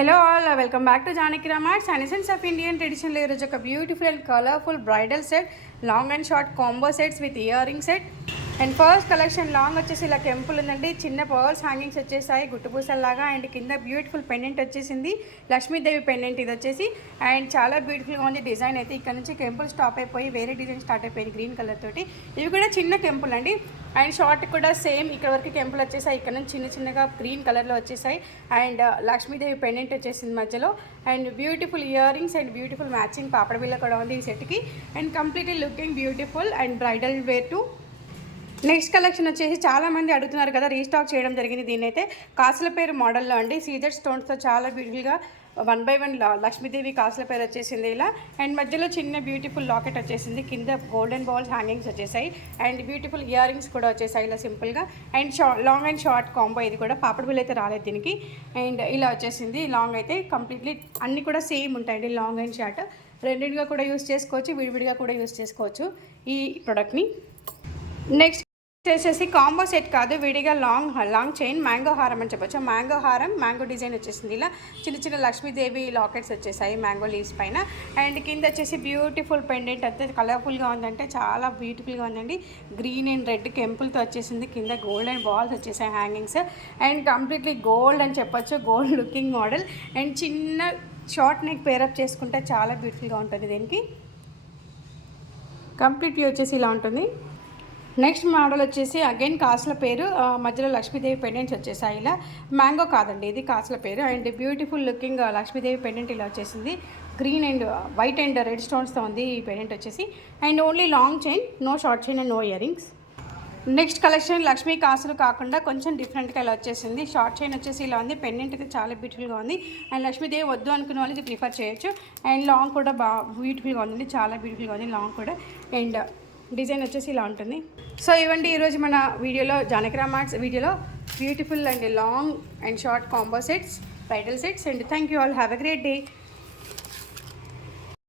Hello all, welcome back to Janaki Ramarts and Essence of Indian Traditional Layers of a beautiful and colorful bridal set, long and short combo sets with earring set. And first collection long వచ్చేసి ఇలా temple ఉందండి, చిన్న pearls hangings వచ్చేసాయి గుట్టుపూసల్లాగా. And కింద beautiful pendant వచ్చేసింది, Lakshmidevi pendant ఇది వచ్చేసి. And చాలా బ్యూటిఫుల్గా ఉంది డిజైన్ అయితే. ఇక్కడ నుంచి టెంపుల్ స్టాప్ అయిపోయి వేరే డిజైన్ స్టార్ట్ అయిపోయింది గ్రీన్ కలర్ తోటి. ఇవి కూడా చిన్న టెంపుల్ అండి. అండ్ షార్ట్ కూడా సేమ్ ఇక్కడ వరకు టెంపుల్ వచ్చేసాయి, ఇక్కడ నుంచి చిన్న చిన్నగా గ్రీన్ కలర్లో వచ్చేసాయి. అండ్ లక్ష్మీదేవి పెండెంట్ వచ్చేసింది మధ్యలో. And beautiful ear rings and beautiful matching పాపడ బిల్ల కూడా ఉంది ఈ సెట్కి. And completely looking beautiful and bridal wear too. Next collection వచ్చేసి చాలామంది అడుగుతున్నారు కదా, రీస్టాక్ చేయడం జరిగింది. దీని అయితే కాసుల పేరు మోడల్లో అండి, సీజర్ స్టోన్స్తో చాలా బ్యూటిఫుల్గా 1 by 1 లక్ష్మీదేవి కాసుల పేరు వచ్చేసింది ఇలా. అండ్ మధ్యలో చిన్న బ్యూటిఫుల్ లాకెట్ వచ్చేసింది, కింద గోల్డెన్ బాల్స్ హ్యాంగింగ్స్ వచ్చేసాయి. అండ్ బ్యూటిఫుల్ ఇయర్ రింగ్స్ కూడా వచ్చేసాయి ఇలా సింపుల్గా. And long and short combo ఇది కూడా, పాపడ బిల్ అయితే రాలేదు దీనికి. అండ్ ఇలా వచ్చేసింది లాంగ్ అయితే. కంప్లీట్లీ అన్నీ కూడా సేమ్ ఉంటాయండి, లాంగ్ అండ్ షార్ట్ రెండింటిగా కూడా యూస్ చేసుకోవచ్చు, విడివిడిగా కూడా యూస్ చేసుకోవచ్చు ఈ ప్రోడక్ట్ని. నెక్స్ట్ వచ్చేసి కాంబో సెట్ కాదు, విడిగా లాంగ్ చైన్ మ్యాంగో హారం అని చెప్పొచ్చు. మ్యాంగో హారం మ్యాంగో డిజైన్ వచ్చేసింది ఇలా. చిన్న చిన్న లక్ష్మీదేవి లాకెట్స్ వచ్చేసాయి మ్యాంగో లీవ్స్ పైన. అండ్ కింద వచ్చేసి బ్యూటిఫుల్ పెండెంట్ అంతే కలర్ఫుల్గా ఉందంటే చాలా బ్యూటిఫుల్గా ఉందండి. గ్రీన్ అండ్ రెడ్ కెంపుల్తో వచ్చేసింది, కింద గోల్డెన్ బాల్స్ వచ్చేసాయి హ్యాంగింగ్స్. అండ్ కంప్లీట్లీ గోల్డ్ అని చెప్పొచ్చు, గోల్డ్ లుకింగ్ మోడల్. అండ్ చిన్న షార్ట్ నెక్ పేరప్ చేసుకుంటే చాలా బ్యూటిఫుల్గా ఉంటుంది. దీనికి కంప్లీట్ వ్యూ వచ్చేసి ఇలా ఉంటుంది. నెక్స్ట్ మోడల్ వచ్చేసి అగైన్ కాసుల పేరు, మధ్యలో లక్ష్మీదేవి పెండెంట్స్ వచ్చేసాయి ఇలా. మ్యాంగో కాదండి ఇది కాసుల పేరు. And beautiful looking Lakshmidevi pendant ఇలా వచ్చేసింది, green and white and red స్టోన్స్తో ఉంది ఈ పెండెంట్ వచ్చేసి. And only long chain, no short chain and no ear rings. Next collection Lakshmi కాసులు కాకుండా కొంచెం డిఫరెంట్గా ఇలా వచ్చేసింది. షార్ట్ చైన్ వచ్చేసి ఇలా ఉంది, పెండెంట్ అయితే చాలా బ్యూటిఫుల్గా ఉంది. అండ్ లక్ష్మీదేవి వద్దు అనుకున్న వాళ్ళు ఇది ప్రిఫర్ చేయొచ్చు. అండ్ లాంగ్ కూడా బ్యూటిఫుల్గా ఉంది, చాలా బ్యూటిఫుల్గా ఉంది లాంగ్ కూడా. అండ్ డిజైన్ వచ్చేసి ఇలా ఉంటుంది. సో ఇవ్వండి ఈరోజు మన వీడియోలో జానకి రామార్ట్స్ వీడియోలో beautiful and long and short combo sets, bridal sets. And thank you all, have a great day.